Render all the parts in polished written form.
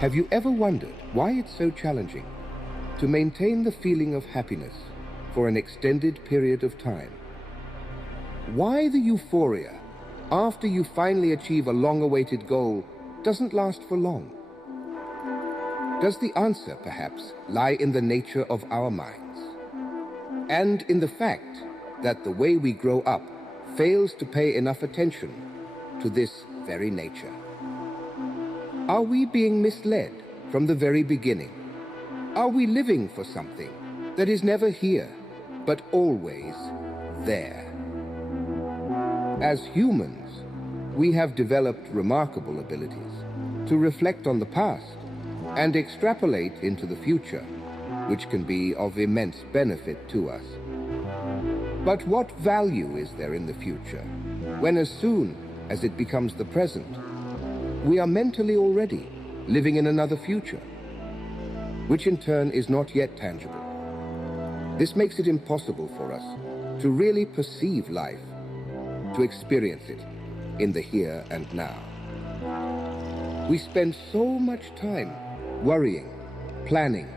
Have you ever wondered why it's so challenging to maintain the feeling of happiness for an extended period of time? Why the euphoria after you finally achieve a long-awaited goal doesn't last for long? Does the answer, perhaps, lie in the nature of our minds, and in the fact that the way we grow up fails to pay enough attention to this very nature? Are we being misled from the very beginning? Are we living for something that is never here, but always there? As humans, we have developed remarkable abilities to reflect on the past and extrapolate into the future, which can be of immense benefit to us. But what value is there in the future when, as soon as it becomes the present, we are mentally already living in another future, which in turn is not yet tangible? This makes it impossible for us to really perceive life, to experience it in the here and now. We spend so much time worrying, planning,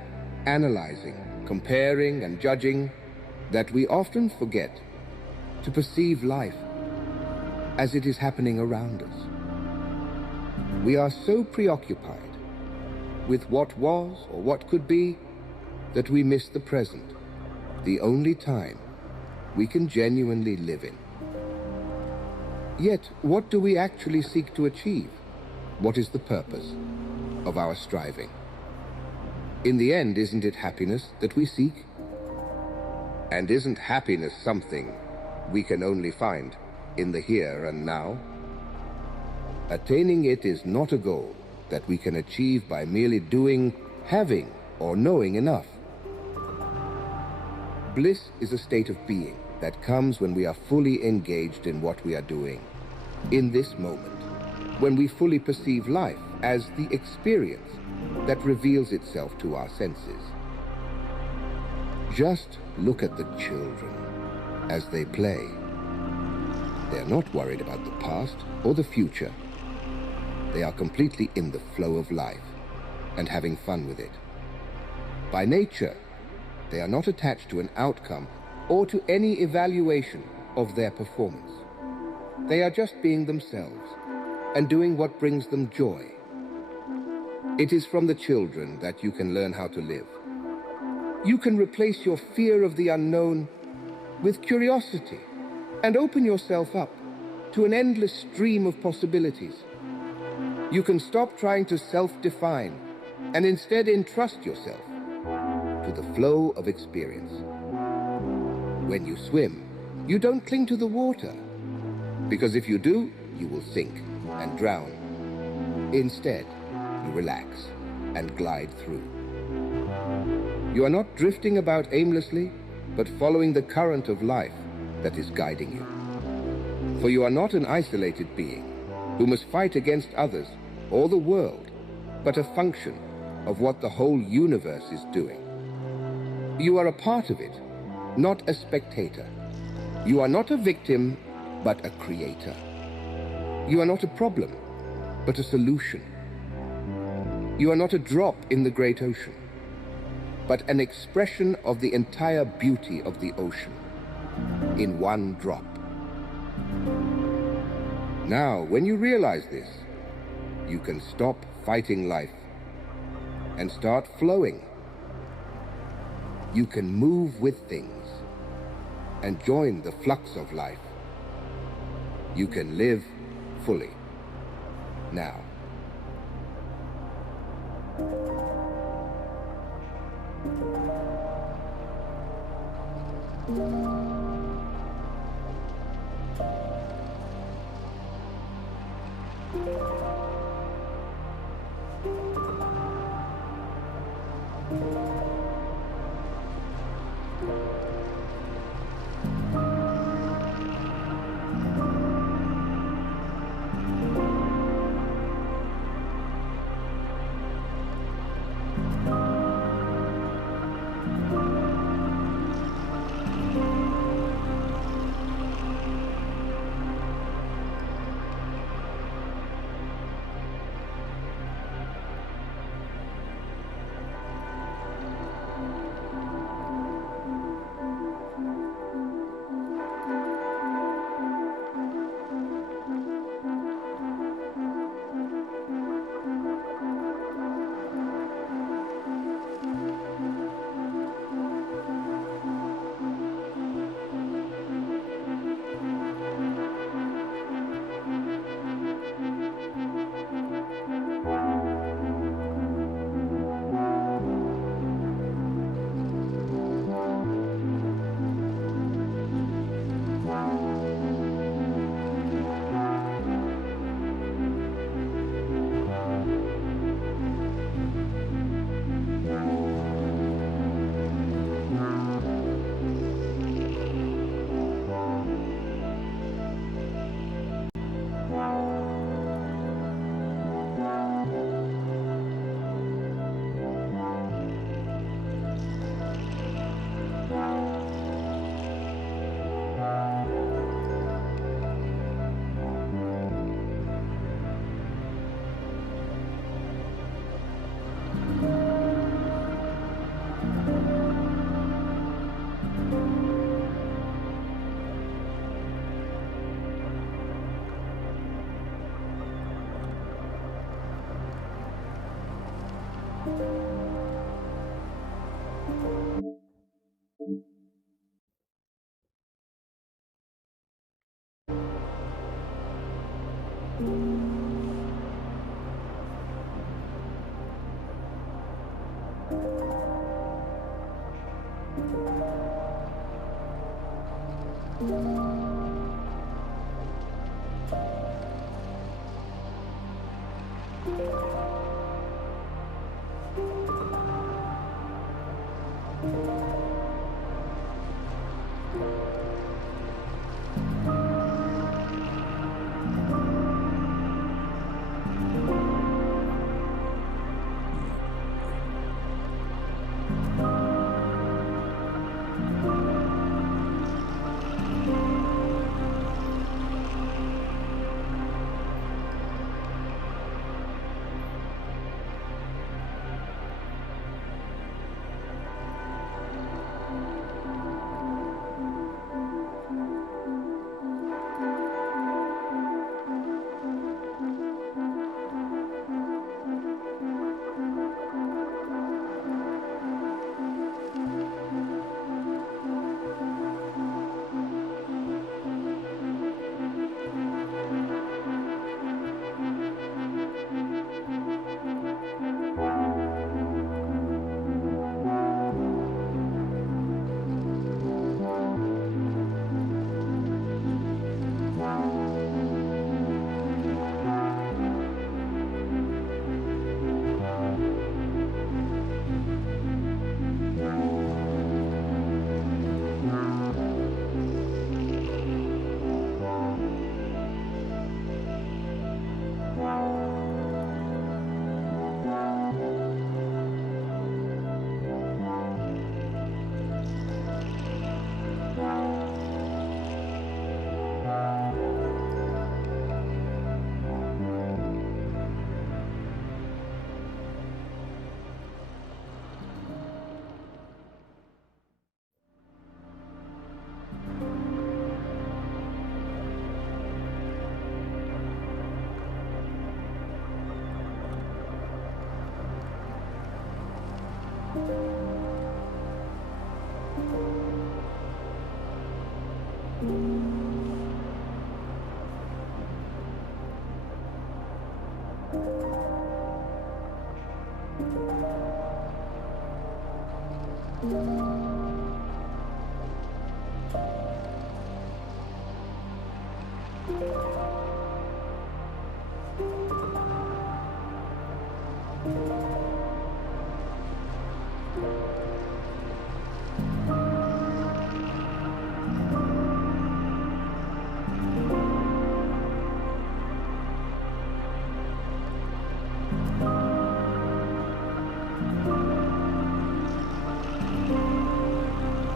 analyzing, comparing and judging that we often forget to perceive life as it is happening around us. We are so preoccupied with what was or what could be that we miss the present, the only time we can genuinely live in. Yet, what do we actually seek to achieve? What is the purpose of our striving? In the end, isn't it happiness that we seek? And isn't happiness something we can only find in the here and now? Attaining it is not a goal that we can achieve by merely doing, having, or knowing enough. Bliss is a state of being that comes when we are fully engaged in what we are doing, in this moment, when we fully perceive life as the experience that reveals itself to our senses. Just look at the children as they play. They are not worried about the past or the future. They are completely in the flow of life and having fun with it. By nature, they are not attached to an outcome or to any evaluation of their performance. They are just being themselves and doing what brings them joy. It is from the children that you can learn how to live. You can replace your fear of the unknown with curiosity and open yourself up to an endless stream of possibilities. You can stop trying to self-define and instead entrust yourself to the flow of experience. When you swim, you don't cling to the water, because if you do, you will sink and drown. Instead, you relax and glide through. You are not drifting about aimlessly, but following the current of life that is guiding you. For you are not an isolated being who must fight against others or the world, but a function of what the whole universe is doing. You are a part of it, not a spectator. You are not a victim, but a creator. You are not a problem, but a solution. You are not a drop in the great ocean, but an expression of the entire beauty of the ocean in one drop. Now, when you realize this, you can stop fighting life and start flowing. You can move with things and join the flux of life. You can live fully now.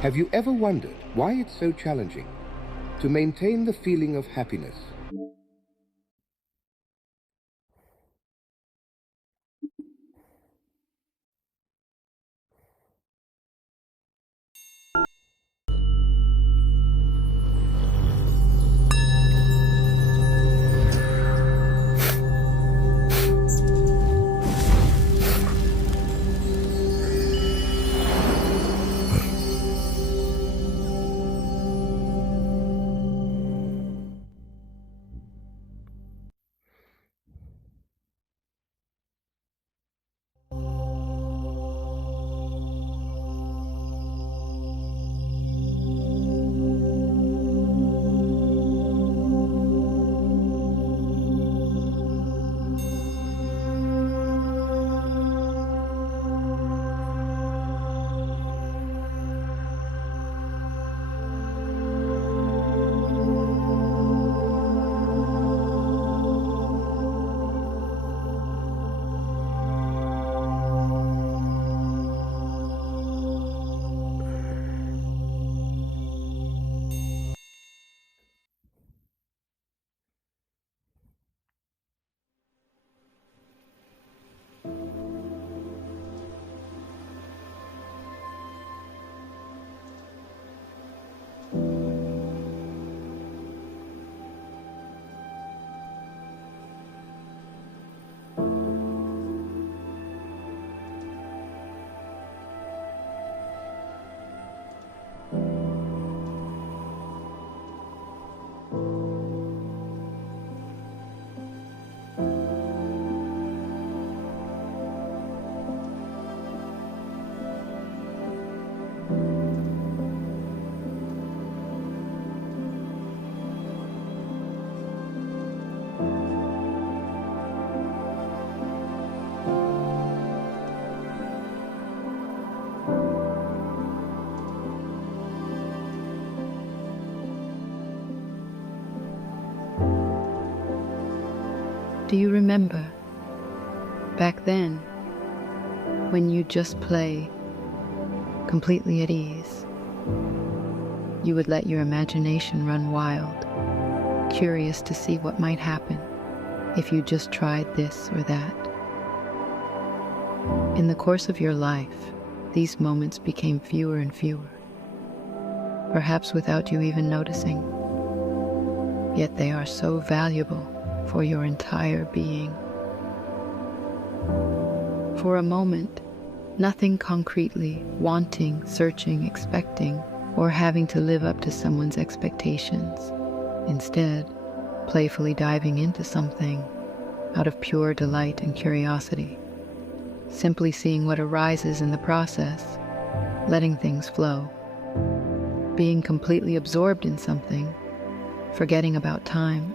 Have you ever wondered why it's so challenging to maintain the feeling of happiness? Do you remember, back then, when you just play, completely at ease? You would let your imagination run wild, curious to see what might happen if you just tried this or that. In the course of your life, these moments became fewer and fewer, perhaps without you even noticing. Yet they are so valuable for your entire being. For a moment, nothing concretely wanting, searching, expecting, or having to live up to someone's expectations. Instead, playfully diving into something out of pure delight and curiosity, simply seeing what arises in the process, letting things flow, being completely absorbed in something, forgetting about time,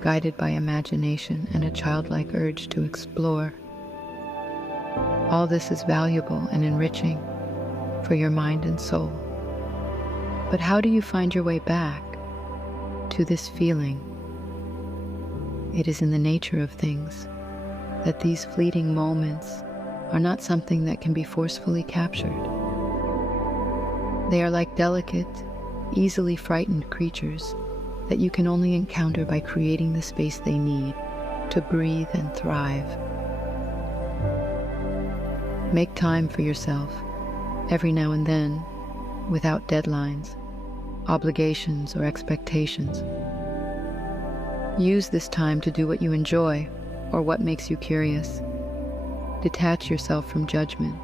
guided by imagination and a childlike urge to explore. All this is valuable and enriching for your mind and soul. But how do you find your way back to this feeling? It is in the nature of things that these fleeting moments are not something that can be forcefully captured. They are like delicate, easily frightened creatures that you can only encounter by creating the space they need to breathe and thrive. Make time for yourself every now and then, without deadlines, obligations, or expectations. Use this time to do what you enjoy or what makes you curious. Detach yourself from judgment.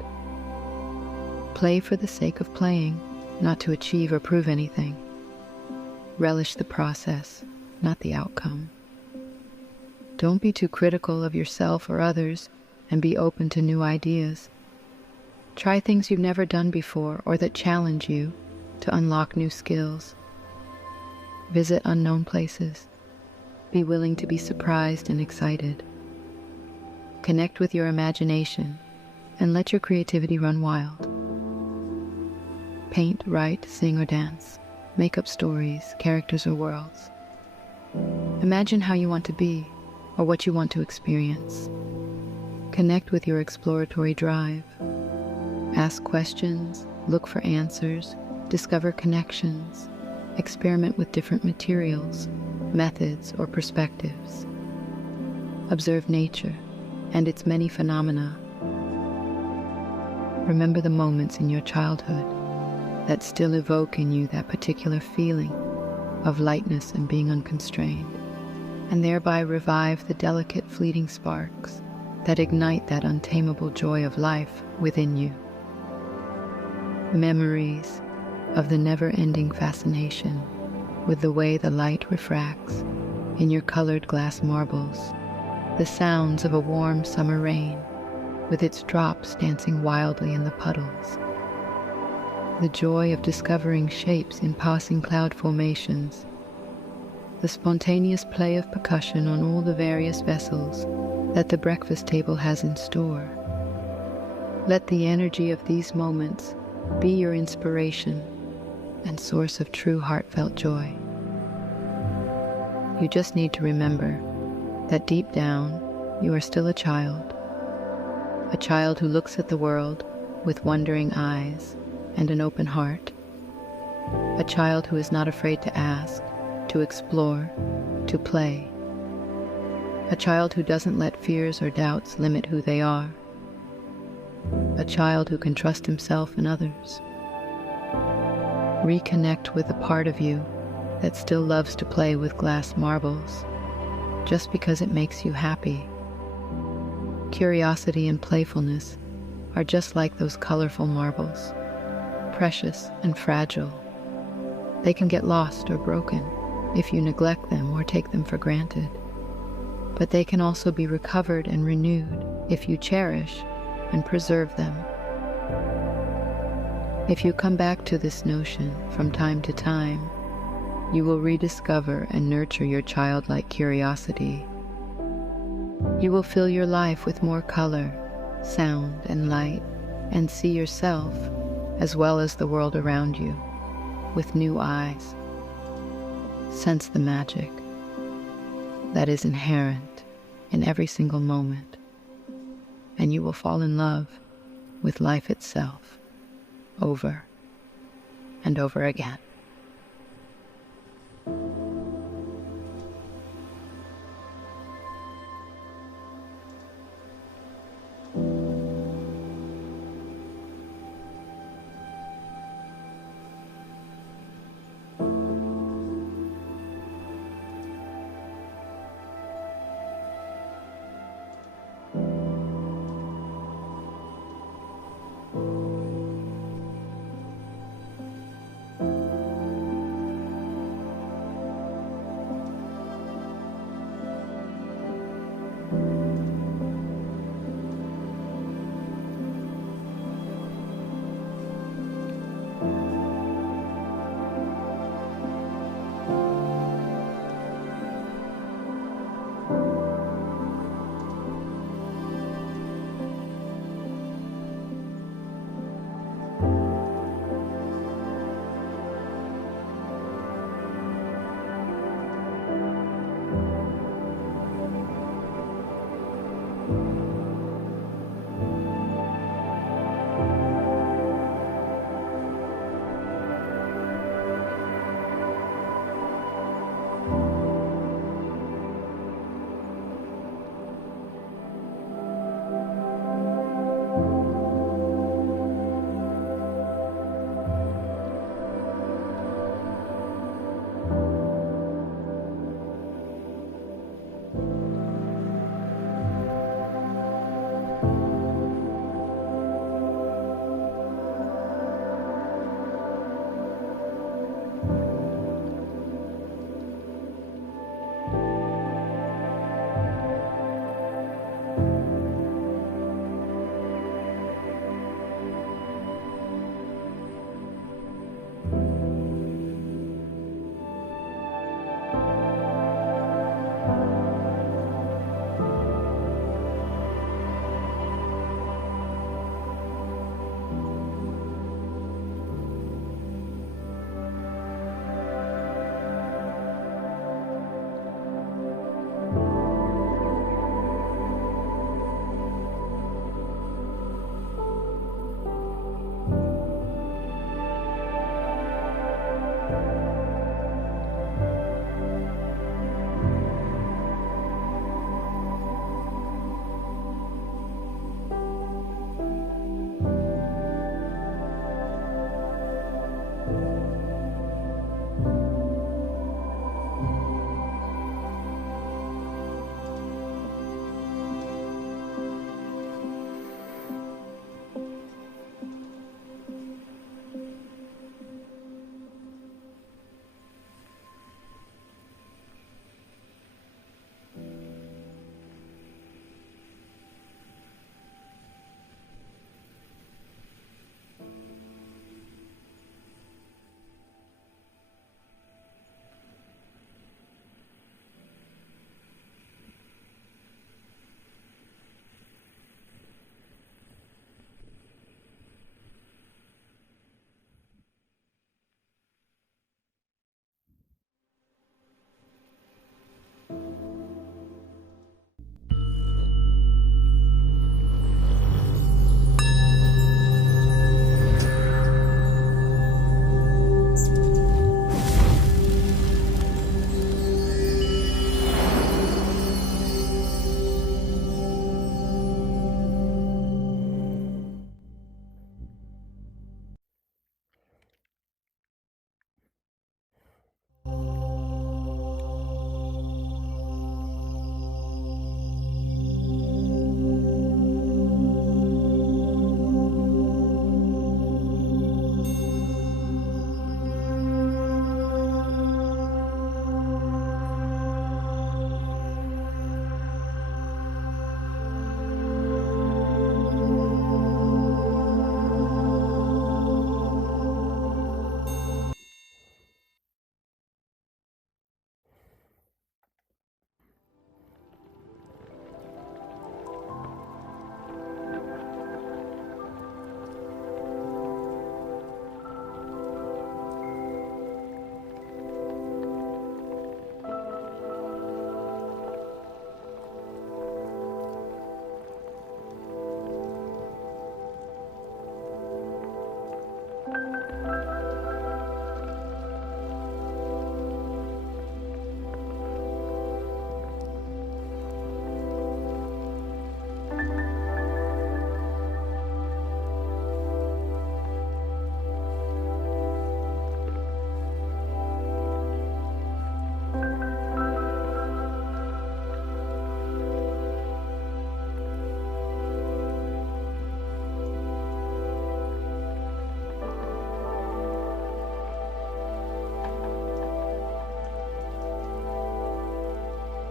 Play for the sake of playing, not to achieve or prove anything. Relish the process, not the outcome. Don't be too critical of yourself or others, and be open to new ideas. Try things you've never done before or that challenge you to unlock new skills. Visit unknown places. Be willing to be surprised and excited. Connect with your imagination and let your creativity run wild. Paint, write, sing, or dance. Make up stories, characters, or worlds. Imagine how you want to be or what you want to experience. Connect with your exploratory drive. Ask questions, look for answers, discover connections, experiment with different materials, methods, or perspectives. Observe nature and its many phenomena. Remember the moments in your childhood that still evoke in you that particular feeling of lightness and being unconstrained, and thereby revive the delicate fleeting sparks that ignite that untamable joy of life within you. Memories of the never-ending fascination with the way the light refracts in your colored glass marbles, the sounds of a warm summer rain with its drops dancing wildly in the puddles, the joy of discovering shapes in passing cloud formations, the spontaneous play of percussion on all the various vessels that the breakfast table has in store. Let the energy of these moments be your inspiration and source of true heartfelt joy. You just need to remember that deep down you are still a child who looks at the world with wondering eyes and an open heart, a child who is not afraid to ask, to explore, to play, a child who doesn't let fears or doubts limit who they are, a child who can trust himself and others. Reconnect with the part of you that still loves to play with glass marbles just because it makes you happy. Curiosity and playfulness are just like those colorful marbles, precious and fragile. They can get lost or broken if you neglect them or take them for granted, but they can also be recovered and renewed if you cherish and preserve them. If you come back to this notion from time to time, you will rediscover and nurture your childlike curiosity. You will fill your life with more color, sound, and light, and see yourself, as well as the world around you, with new eyes. Sense the magic that is inherent in every single moment, and you will fall in love with life itself over and over again.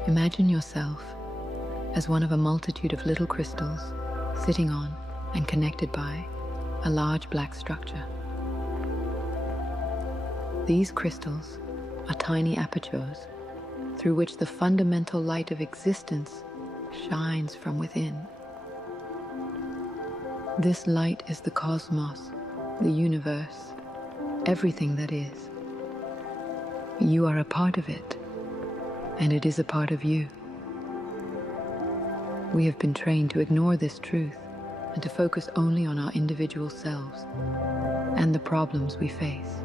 Imagine yourself as one of a multitude of little crystals sitting on and connected by a large black structure. These crystals are tiny apertures through which the fundamental light of existence shines from within. This light is the cosmos, the universe, everything that is. You are a part of it, and it is a part of you. We have been trained to ignore this truth and to focus only on our individual selves and the problems we face.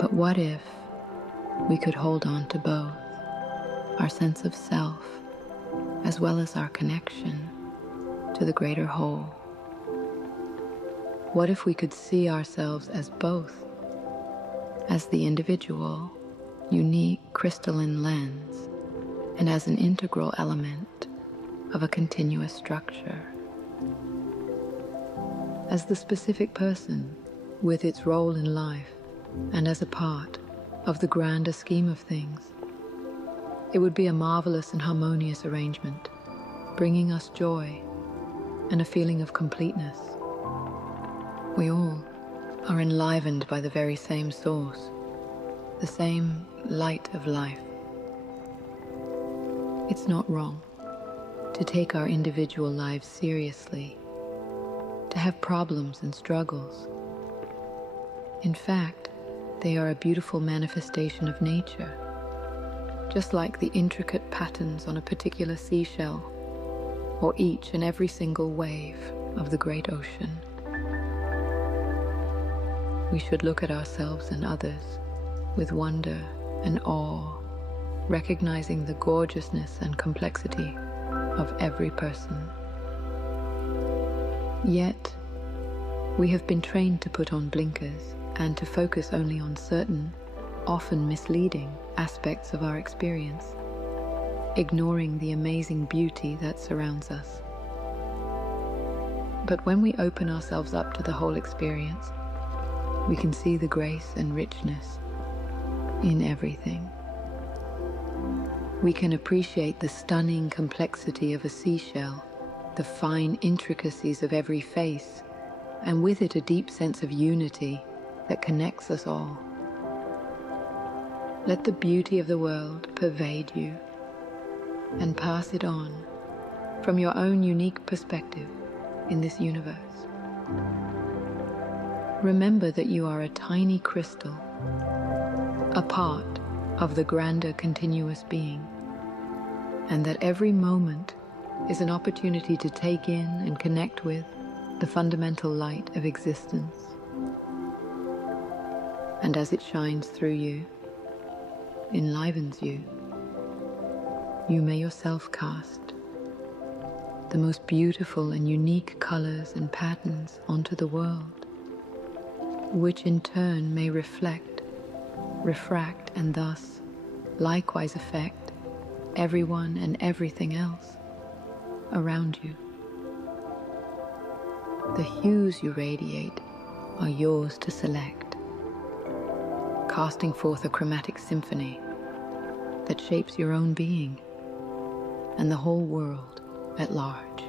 But what if we could hold on to both, our sense of self as well as our connection to the greater whole? What if we could see ourselves as both, as the individual, unique crystalline lens, and as an integral element of a continuous structure? As the specific person with its role in life and as a part of the grander scheme of things, it would be a marvelous and harmonious arrangement, bringing us joy and a feeling of completeness. We all are enlivened by the very same source, the same light of life. It's not wrong to take our individual lives seriously, to have problems and struggles. In fact, they are a beautiful manifestation of nature, just like the intricate patterns on a particular seashell, or each and every single wave of the great ocean. We should look at ourselves and others with wonder and awe, recognizing the gorgeousness and complexity of every person. Yet, we have been trained to put on blinkers and to focus only on certain, often misleading aspects of our experience, ignoring the amazing beauty that surrounds us. But when we open ourselves up to the whole experience, we can see the grace and richness in everything. We can appreciate the stunning complexity of a seashell, the fine intricacies of every face, and with it a deep sense of unity that connects us all. Let the beauty of the world pervade you and pass it on from your own unique perspective in this universe. Remember that you are a tiny crystal, a part of the grander continuous being, and that every moment is an opportunity to take in and connect with the fundamental light of existence. And as it shines through you, enlivens you, you may yourself cast the most beautiful and unique colors and patterns onto the world, which in turn may reflect, refract, and thus likewise affect everyone and everything else around you. The hues you radiate are yours to select, casting forth a chromatic symphony that shapes your own being and the whole world at large.